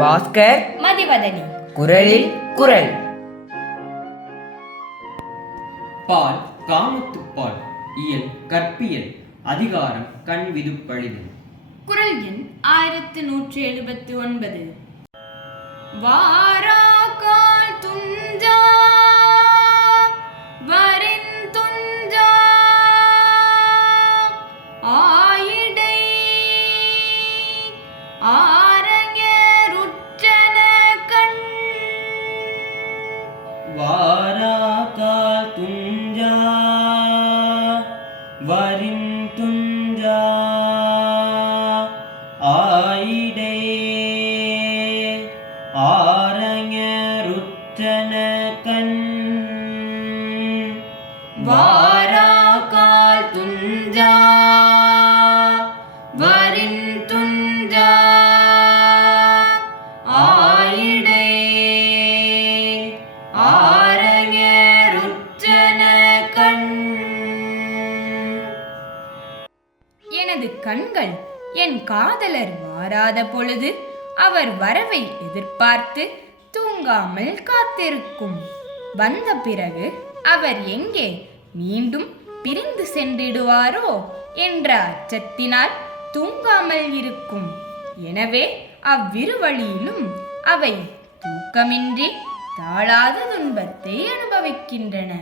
பாஸ்கர் மதிவதனி. குரலில் குரல். பால் காமத்துப்பால் இயல் கற்பியல் அதிகாரம் கண் விதுப்பழிதல் குரல் எண் ஆயிரத்து நூற்றி எழுபத்தி ஒன்பது. வாராக்கால் वारा का तुंजा वरिं तुंजा ആയിടേ ആരങ്ങ രുത്തന കൻ വാ கண்கள் என் காதலர் மாறாத பொழுது அவர் வரவை எதிர்பார்த்து தூங்காமல் காத்திருக்கும். வந்த பிறகு அவர் எங்கே மீண்டும் பிரிந்து சென்றிடுவாரோ என்ற அச்சத்தினால் தூங்காமல் இருக்கும். எனவே அவ்விரு வழியிலும் அவை தூக்கமின்றி தாழாத துன்பத்தை அனுபவிக்கின்றன.